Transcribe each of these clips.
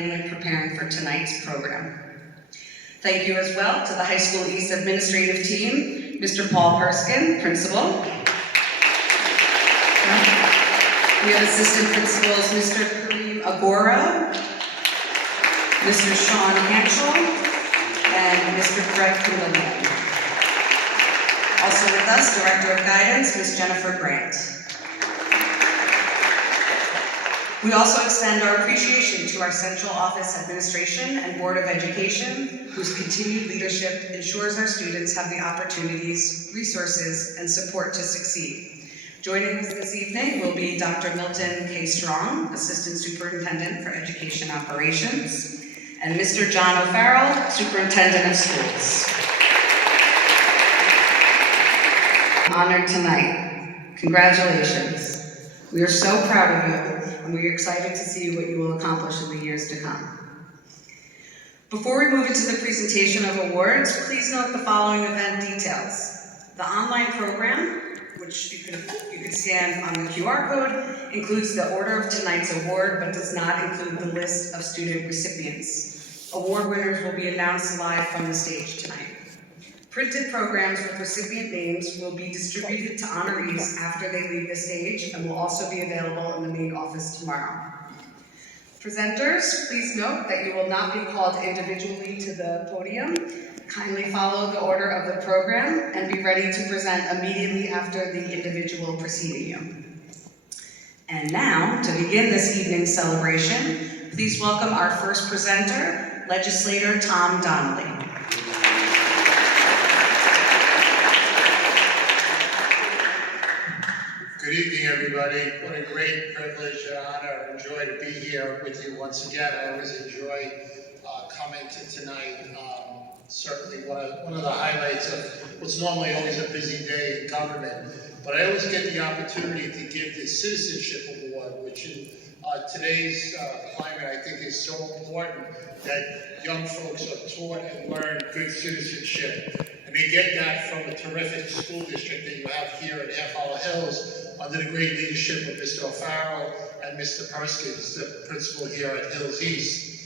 and preparing for tonight's program. Thank you as well to the High School East administrative team, Mr. Paul Perskin, principal. We have assistant principals, Mr. Kareem Agora, Mr. Sean Hanschel, and Mr. Greg Kumbalan. Also with us, Director of Guidance, Ms. Jennifer Grant. We also extend our appreciation to our Central Office Administration and Board of Education, whose continued leadership ensures our students have the opportunities, resources, and support to succeed. Joining us this evening will be Dr. Milton K. Strong, Assistant Superintendent for Education Operations, and Mr. John O'Farrell, Superintendent of Schools. Honored tonight. Congratulations. We are so proud of you, and we are excited to see what you will accomplish in the years to come. Before we move into the presentation of awards, please note the following event details. The online program, which you can scan on the QR code, includes the order of tonight's award, but does not include the list of student recipients. Award winners will be announced live from the stage tonight. Printed programs with recipient names will be distributed to honorees after they leave the stage and will also be available in the main office tomorrow. Presenters, please note that you will not be called individually to the podium. Kindly follow the order of the program and be ready to present immediately after the individual preceding you. And now, to begin this evening's celebration, please welcome our first presenter, Legislator Tom Donnelly. Good evening, everybody. What a great privilege and honor and joy to be here with you once again. I always enjoy coming to tonight. Certainly one of the highlights of what's normally always a busy day in government. But I always get the opportunity to give this Citizenship Award, which in today's climate I think is so important that young folks are taught and learn good citizenship. And they get that from a terrific school district that you have here at Half Hollow Hills under the great leadership of Mr. O'Farrell and Mr. Perskins, the principal here at Hills East.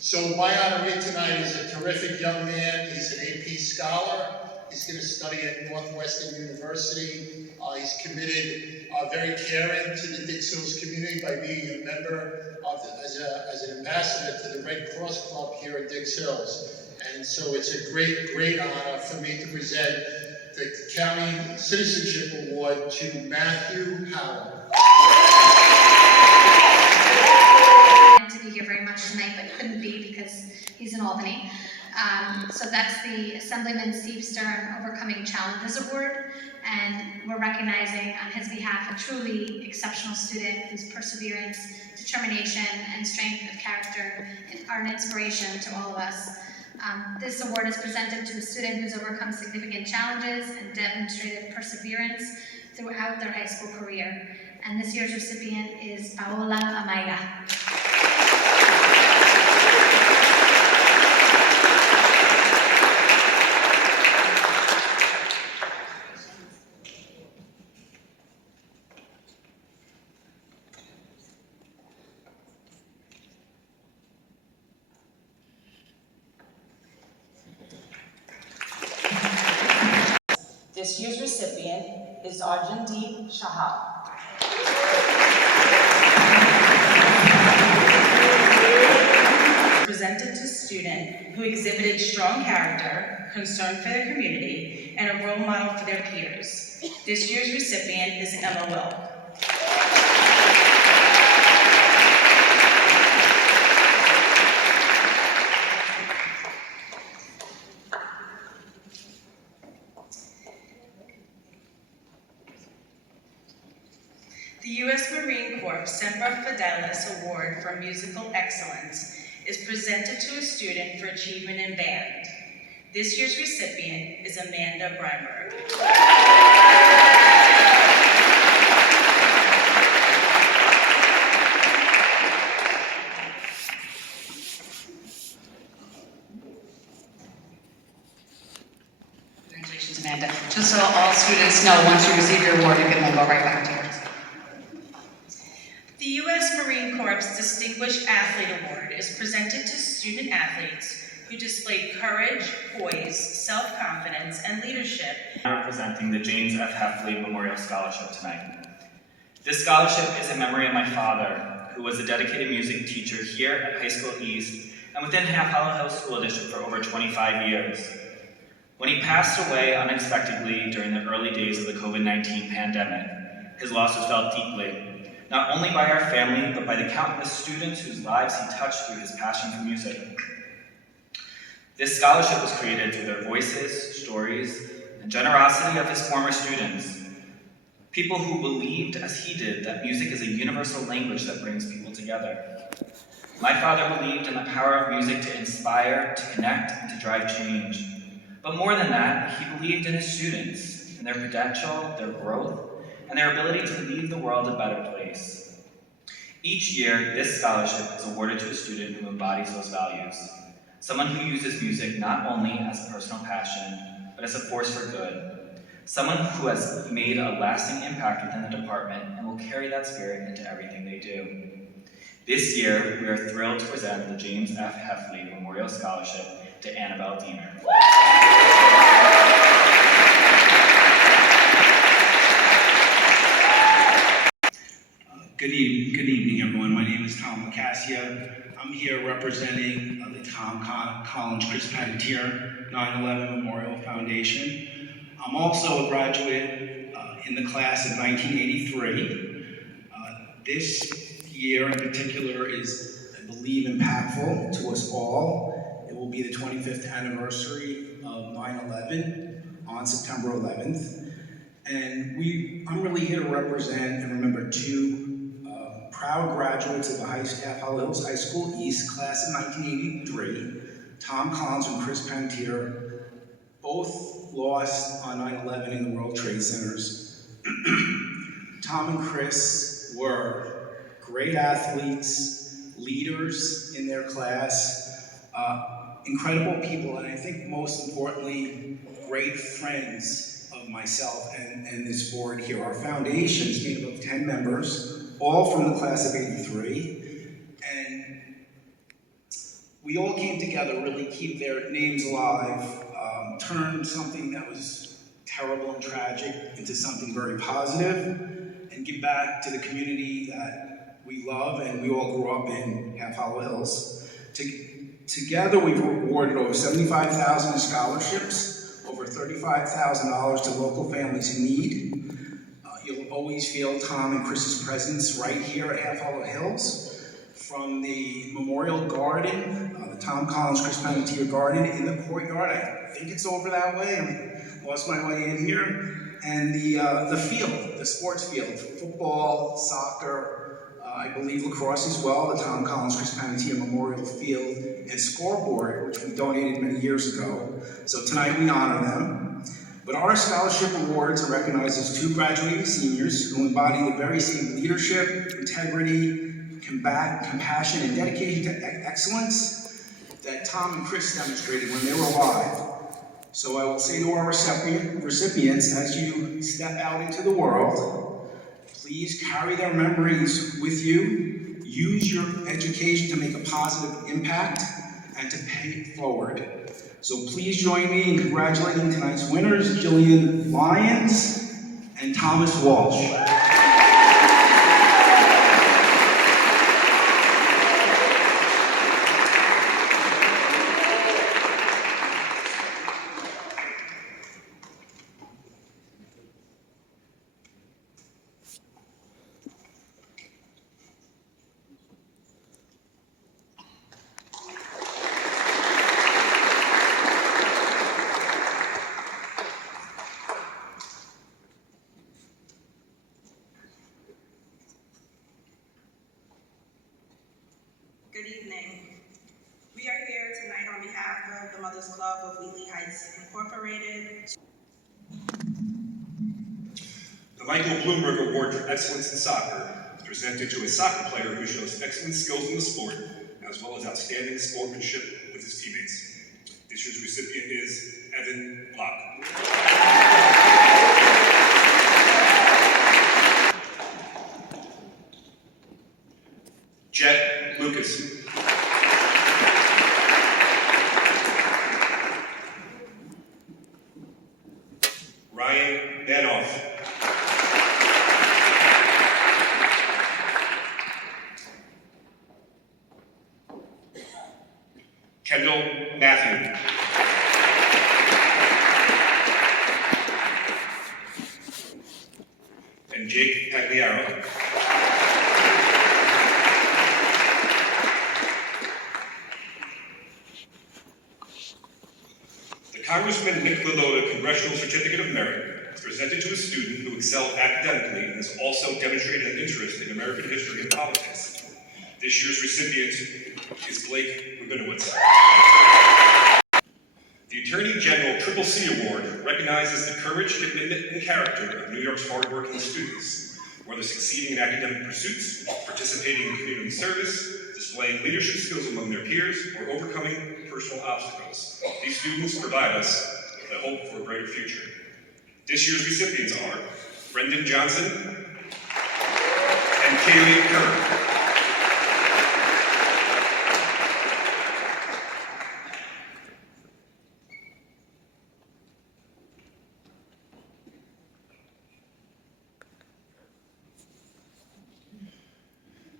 So my honoree tonight is a terrific young man. He's an AP scholar. He's going to study at Northwestern University. He's committed, very caring to the Dix Hills community by being a member of as an ambassador to the Red Cross Club here at Dix Hills. And so it's a great honor for me to present the County Citizenship Award to Matthew Howell. To be here very much tonight, but couldn't be because he's in Albany. So that's the Assemblyman Steve Stern Overcoming Challenges Award, and we're recognizing on his behalf a truly exceptional student whose perseverance, determination, and strength of character are an inspiration to all of us. This award is presented to a student who's overcome significant challenges and demonstrated perseverance throughout their high school career. And this year's recipient is Paola Amaya. This year's recipient is Arjandeep Shahab. Presented to a student who exhibited strong character, concern for their community, and a role model for their peers. This year's recipient is Emma Will. The U.S. Marine Corps Semper Fidelis Award for Musical Excellence is presented to a student for achievement in band. This year's recipient is Amanda Breinberg. Congratulations, Amanda. Just so all students know, once you receive your award, you can then go right back to yours. The U.S. Marine Corps Distinguished Athlete Award is presented to student athletes who displayed courage, poise, self-confidence, and leadership. I'm presenting the James F. Heffley Memorial Scholarship tonight. This scholarship is in memory of my father, who was a dedicated music teacher here at High School East and within Half Hollow Hills School District for over 25 years. When he passed away unexpectedly during the early days of the COVID-19 pandemic, his loss was felt deeply, not only by our family, but by the countless students whose lives he touched through his passion for music. This scholarship was created through their voices, stories, and generosity of his former students. People who believed, as he did, that music is a universal language that brings people together. My father believed in the power of music to inspire, to connect, and to drive change. But more than that, he believed in his students, in their potential, their growth, and their ability to leave the world a better place. Each year, this scholarship is awarded to a student who embodies those values. Someone who uses music not only as a personal passion, but as a force for good. Someone who has made a lasting impact within the department and will carry that spirit into everything they do. This year, we are thrilled to present the James F. Heffley Memorial Scholarship to Annabelle Diener. Good evening, everyone. My name is Tom LaCassia. I'm here representing the Tom Collins Chris Panettiere 9/11 Memorial Foundation. I'm also a graduate in the class of 1983. This year in particular is, I believe, impactful to us all. It will be the 25th anniversary of 9/11 on September 11th. And I'm really here to represent and remember two proud graduates of the Half Hollow Hills High School East class of 1983, Tom Collins and Chris Panettiere, both lost on 9/11 in the World Trade Centers. Tom and Chris were great athletes, leaders in their class, incredible people, and I think most importantly, great friends of myself and this board here. Our foundation is made up of 10 members, all from the class of 83, and we all came together to really keep their names alive, turn something that was terrible and tragic into something very positive, and give back to the community that we love and we all grew up in Half Hollow Hills. Together we've awarded over $75,000 in scholarships, over $35,000 to local families in need. You'll always feel Tom and Chris's presence right here at Half Hollow Hills. From the Memorial Garden, the Tom Collins Chris Panettiere Garden in the courtyard, I think it's over that way, I lost my way in here, and the field, the sports field, football, soccer, I believe lacrosse as well, the Tom Collins Chris Panettiere Memorial Field, and scoreboard, which we donated many years ago. So tonight we honor them. But our scholarship awards are recognized as two graduating seniors who embody the very same leadership, integrity, compassion, and dedication to excellence that Tom and Chris demonstrated when they were alive. So I will say to our recipients, as you step out into the world, please carry their memories with you, use your education to make a positive impact, and to pay it forward. So please join me in congratulating tonight's winners, Jillian Lyons and Thomas Walsh. Good evening. We are here tonight on behalf of the Mothers Club of Wheatley Heights Incorporated. The Michael Bloomberg Award for Excellence in Soccer is presented to a soccer player who shows excellent skills in the sport, as well as outstanding sportsmanship with his teammates. This year's recipient is Evan Locke. Jet Lucas. Kendall Matthew. And Jake Pagliaro. Congressman Nick Lilloda Congressional Certificate of Merit is presented to a student who excelled academically and has also demonstrated an interest in American history and politics. This year's recipient is Blake Rabinowitz. The Attorney General Triple C Award recognizes the courage, commitment, and character of New York's hardworking students, whether succeeding in academic pursuits, participating in community service, displaying leadership skills among their peers, or overcoming personal obstacles. These students provide us with a hope for a brighter future. This year's recipients are Brendan Johnson and Kaylee Kerr.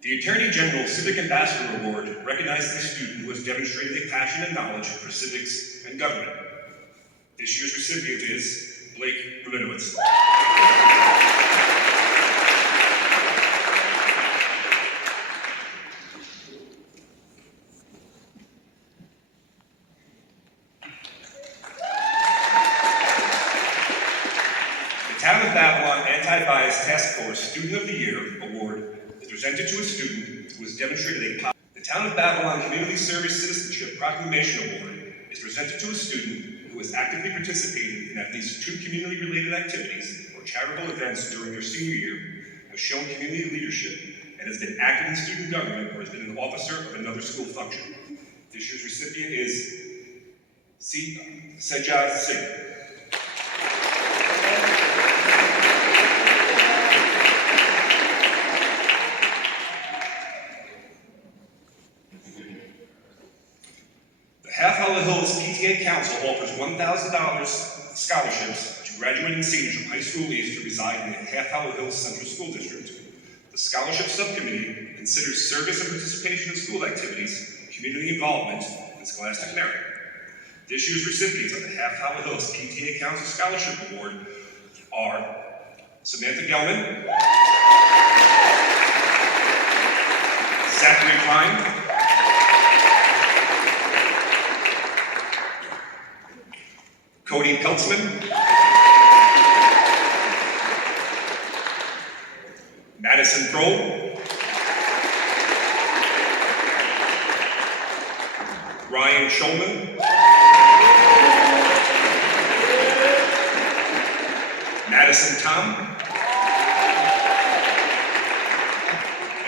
The Attorney General Civic Ambassador Award recognizes a student who has demonstrated a passion and knowledge for civics and government. This year's recipient is Blake Rabinowitz. The Town of Babylon Anti-Bias Task Force Student of the Year Award is presented to a student who has demonstrated the Town of Babylon Community Service Citizenship Proclamation Award is presented to a student who has actively participated in at least 2 community-related activities or charitable events during their senior year, has shown community leadership, and has been active in student government or has been an officer of another school function. This year's recipient is Sejad Singh. Half Hollow Hills PTA Council offers $1,000 scholarships to graduating seniors from High School East who reside in the Half Hollow Hills Central School District. The Scholarship Subcommittee considers service and participation in school activities, community involvement, and scholastic merit. This year's recipients of the Half Hollow Hills PTA Council Scholarship Award are Samantha Gelman, Zachary Klein, Cody Peltzman, Madison Kroll, Ryan Schulman, Madison Tom,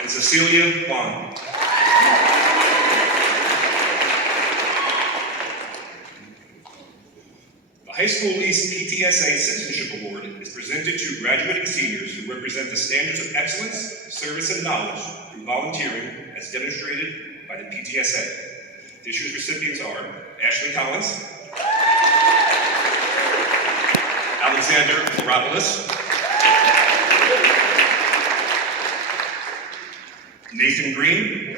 and Cecilia Bond. High School East PTSA Citizenship Award is presented to graduating seniors who represent the standards of excellence, service, and knowledge through volunteering as demonstrated by the PTSA. This year's recipients are Ashley Collins, Alexander Koropoulos, Nathan Green,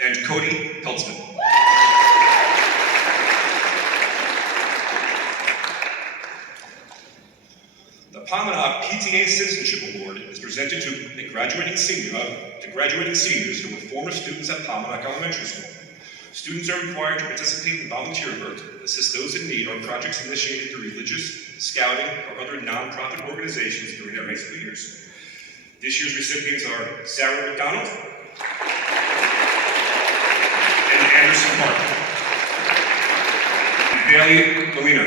and Cody Peltzman. The Pomona PTA Citizenship Award is presented to graduating seniors who were former students at Pomona Elementary School. Students are required to participate in volunteer work, assist those in need on projects initiated through religious, scouting, or other non-profit organizations during their high school years. This year's recipients are Sarah McDonald, Anderson Park, and Bailey Molina.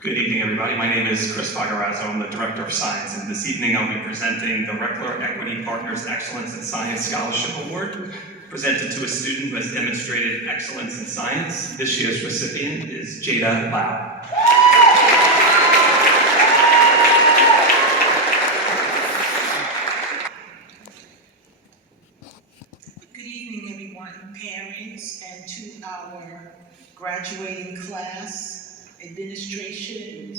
Good evening, everybody. My name is Chris Fagarazzo. I'm the Director of Science, and this evening I'll be presenting the Reckler Equity Partners Excellence in Science Scholarship Award, presented to a student who has demonstrated excellence in science. This year's recipient is Jada Lau. graduating class, administration,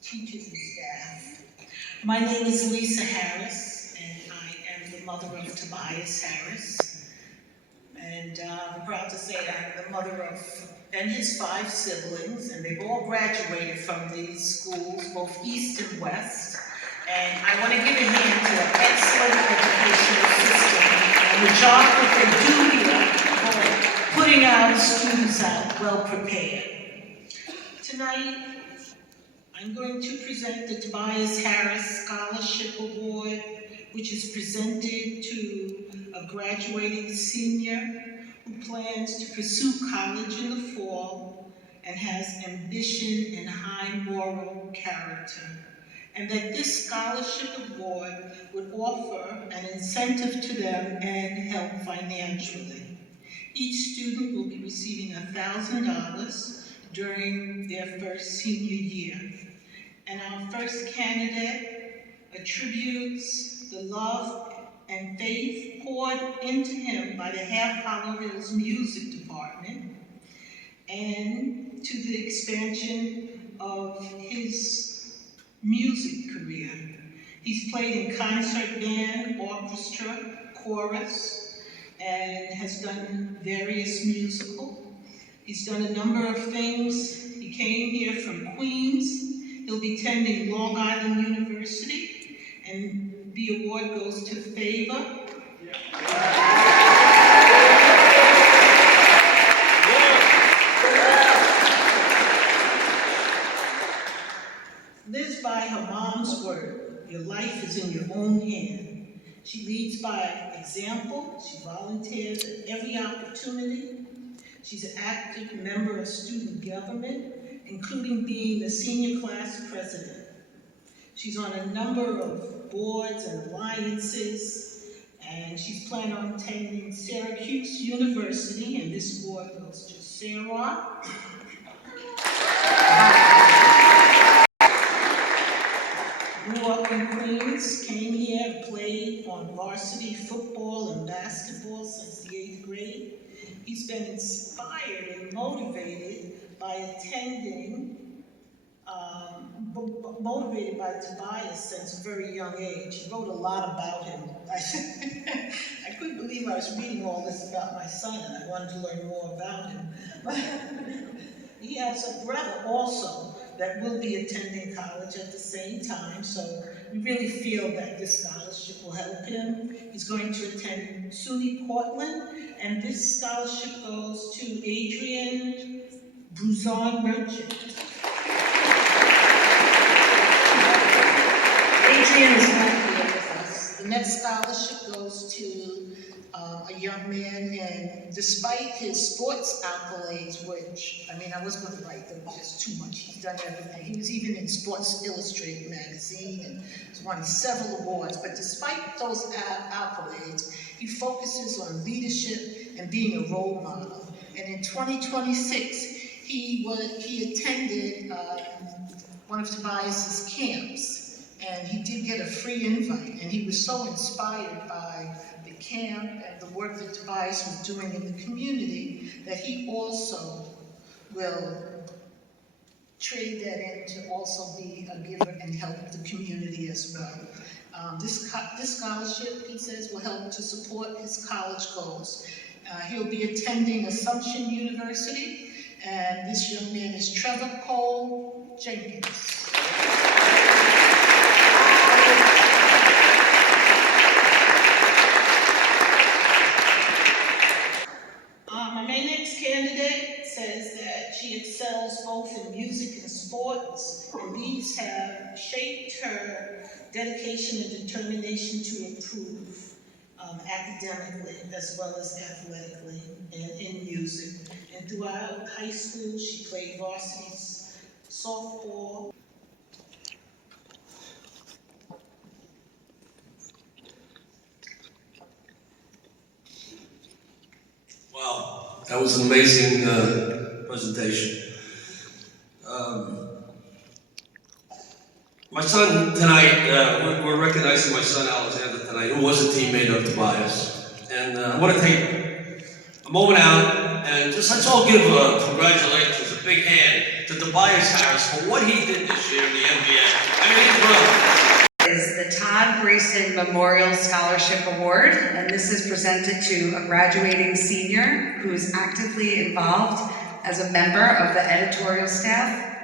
teachers and staff. My name is Lisa Harris, and I am the mother of Tobias Harris. And I'm proud to say I'm the mother of, and his 5 siblings, and they've all graduated from these schools, both East and West. And I want to give a hand to an excellent educational system and the job that they do here for putting our students out well prepared. Tonight, I'm going to present the Tobias Harris Scholarship Award, which is presented to a graduating senior who plans to pursue college in the fall and has ambition and high moral character. And that this scholarship award would offer an incentive to them and help financially. Each student will be receiving $1,000 during their first senior year. And our first candidate attributes the love and faith poured into him by the Half Hollow Hills Music Department and to the expansion of his music career. He's played in concert band, orchestra, chorus, and has done various musicals. He's done a number of things. He came here from Queens. He'll be attending Long Island University, and the award goes to Favor. Lives by her mom's word. Your life is in your own hand. She leads by example. She volunteers at every opportunity. She's an active member of student government, including being the senior class president. She's on a number of boards and alliances, and she's planning on attending Syracuse University, and this award goes to Sarah. Grew up in Queens, came here and played on varsity football and basketball since the 8th grade. He's been inspired and motivated by Tobias since a very young age. He wrote a lot about him. I couldn't believe I was reading all this about my son, and I wanted to learn more about him. He has a brother also that will be attending college at the same time, so we really feel that this scholarship will help him. He's going to attend SUNY Portland, and this scholarship goes to Adrian Bruzon Merchant. Adrian is not here with us. The next scholarship goes to a young man, and despite his sports accolades, which, I mean, I was going to write them just too much. He's done everything. He was even in Sports Illustrated magazine and has won several awards. But despite those accolades, he focuses on leadership and being a role model. And in 2026, he attended one of Tobias's camps, and he did get a free invite. And he was so inspired by the camp and the work that Tobias was doing in the community that he also will trade that in to also be a giver and help the community as well. This scholarship, he says, will help to support his college goals. He'll be attending Assumption University, and this young man is Trevor Cole Jenkins. My next candidate says that she excels both in music and sports, and these have shaped her dedication and determination to improve academically as well as athletically and in music. And throughout high school, she played varsity softball. Wow, that was an amazing presentation. My son tonight, we're recognizing my son Alexander tonight, who was a teammate of Tobias. And I want to take a moment out and And just let's all give congratulations, a big hand to Tobias Harris for what he did this year in the NBA. I mean, he's brilliant. Is the Todd Grayson Memorial Scholarship Award, and this is presented to a graduating senior who is actively involved as a member of the editorial staff